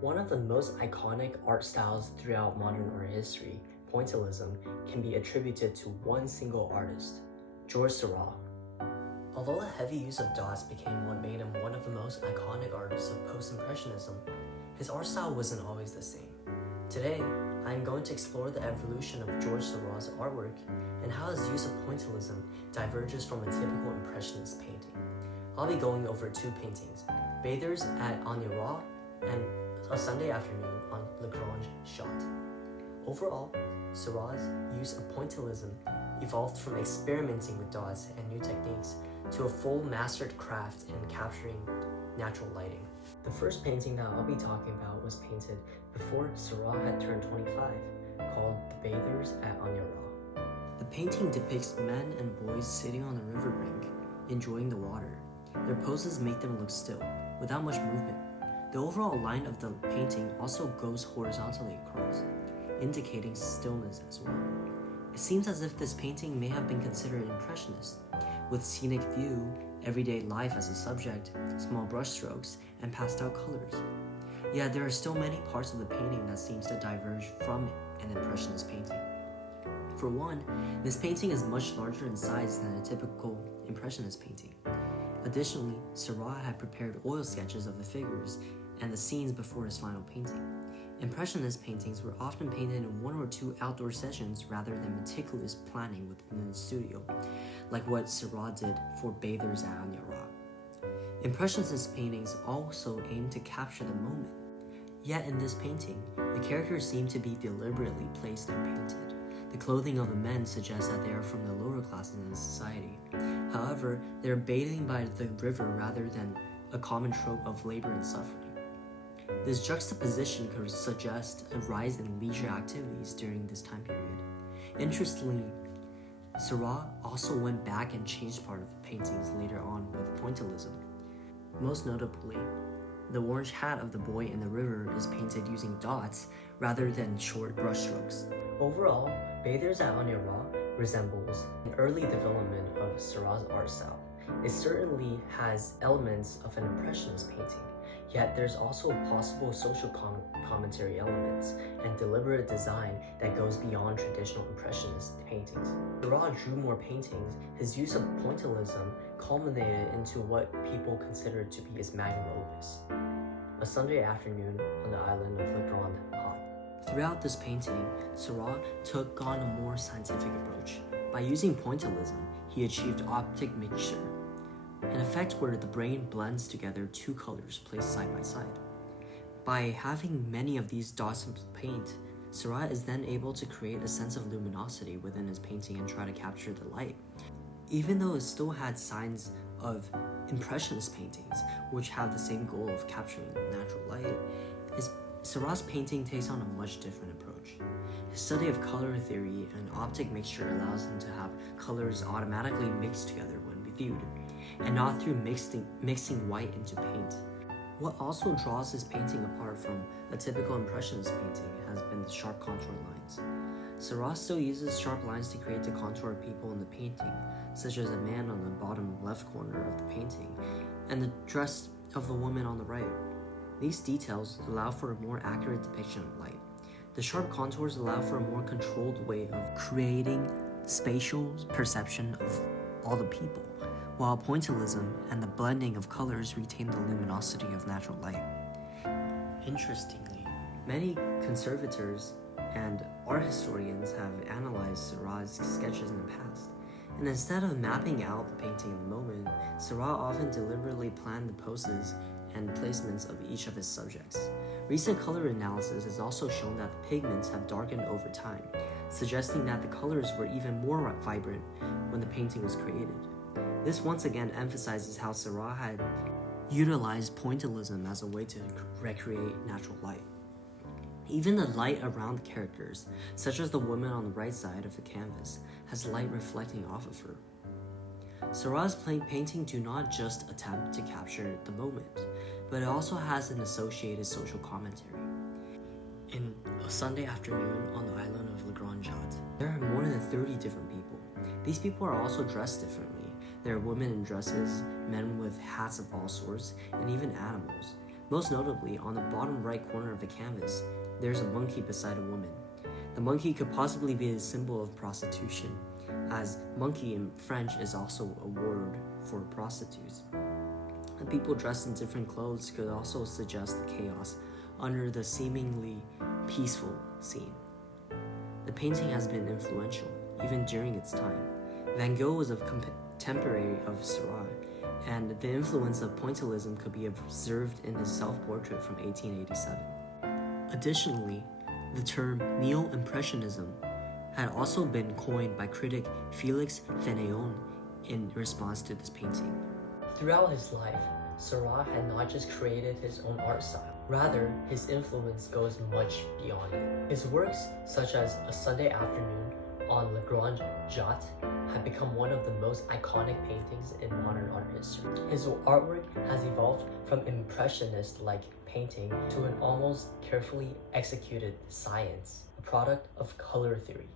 One of the most iconic art styles throughout modern art history, Pointillism, can be attributed to one single artist, Georges Seurat. Although the heavy use of dots became what made him one of the most iconic artists of post-impressionism, his art style wasn't always the same. Today, I am going to explore the evolution of Georges Seurat's artwork and how his use of Pointillism diverges from a typical impressionist painting. I'll be going over two paintings, Bathers at Agnarat and A Sunday Afternoon on Le Grand Chat. Overall, Seurat's use of Pointillism evolved from experimenting with dots and new techniques to a full mastered craft in capturing natural lighting. The first painting that I'll be talking about was painted before Seurat had turned 25, called The Bathers at Agnarat. The painting depicts men and boys sitting on the riverbank, enjoying the water. Their poses make them look still, without much movement. The overall line of the painting also goes horizontally across, indicating stillness as well. It seems as if this painting may have been considered impressionist, with scenic view, everyday life as a subject, small brushstrokes, and pastel colors. Yet there are still many parts of the painting that seems to diverge from an impressionist painting. For one, this painting is much larger in size than a typical impressionist painting. Additionally, Seurat had prepared oil sketches of the figures and the scenes before his final painting. Impressionist paintings were often painted in one or two outdoor sessions rather than meticulous planning within the studio, like what Seurat did for Bathers at Agnarat. Impressionist paintings also aim to capture the moment. Yet in this painting, the characters seem to be deliberately placed and painted. The clothing of the men suggests that they are from the lower classes in society. However, they are bathing by the river rather than a common trope of labor and suffering. This juxtaposition could suggest a rise in leisure activities during this time period. Interestingly, Seurat also went back and changed part of the paintings later on with Pointillism. Most notably, the orange hat of the boy in the river is painted using dots rather than short brushstrokes. Overall, Bathers at Agnarat resembles an early development of Seurat's art style. It certainly has elements of an impressionist painting, yet there's also possible social commentary elements and deliberate design that goes beyond traditional impressionist paintings. Seurat drew more paintings. His use of Pointillism culminated into what people considered to be his magnum opus, A Sunday Afternoon on the island of Le Grand Chat. Throughout this painting, Seurat took on a more scientific approach. By using Pointillism, he achieved optic mixture, an effect where the brain blends together two colors placed side by side. By having many of these dots in paint, Seurat is then able to create a sense of luminosity within his painting and try to capture the light. Even though it still had signs of impressionist paintings, which have the same goal of capturing natural light, Seurat's painting takes on a much different approach. His study of color theory and optic mixture allows him to have colors automatically mixed together when viewed, and not through mixing white into paint. What also draws his painting apart from a typical impressionist painting has been the sharp contour lines. Seurat still uses sharp lines to create the contour of people in the painting, such as a man on the bottom left corner of the painting, and the dress of the woman on the right. These details allow for a more accurate depiction of light. The sharp contours allow for a more controlled way of creating spatial perception of all the people, while Pointillism and the blending of colors retain the luminosity of natural light. Interestingly, many conservators and art historians have analyzed Seurat's sketches in the past, and instead of mapping out the painting in the moment, Seurat often deliberately planned the poses and placements of each of his subjects. Recent color analysis has also shown that the pigments have darkened over time, suggesting that the colors were even more vibrant when the painting was created. This once again emphasizes how Seurat had utilized Pointillism as a way to recreate natural light. Even the light around the characters, such as the woman on the right side of the canvas, has light reflecting off of her. Seurat's painting do not just attempt to capture the moment, but it also has an associated social commentary. In A Sunday Afternoon on the island of Le Grand Chat, there are more than 30 different people. These people are also dressed differently. There are women in dresses, men with hats of all sorts, and even animals. Most notably, on the bottom right corner of the canvas, there's a monkey beside a woman. The monkey could possibly be a symbol of prostitution, as monkey in French is also a word for prostitutes. The people dressed in different clothes could also suggest the chaos under the seemingly peaceful scene. The painting has been influential, even during its time. Van Gogh was a contemporary of Seurat, and the influence of Pointillism could be observed in his self-portrait from 1887. Additionally, the term Neo-Impressionism had also been coined by critic Félix Fénéon in response to this painting. Throughout his life, Seurat had not just created his own art style, rather, his influence goes much beyond it. His works, such as A Sunday Afternoon on Le Grand Jatte, have become one of the most iconic paintings in modern art history. His artwork has evolved from impressionist-like painting to an almost carefully executed science, a product of color theory.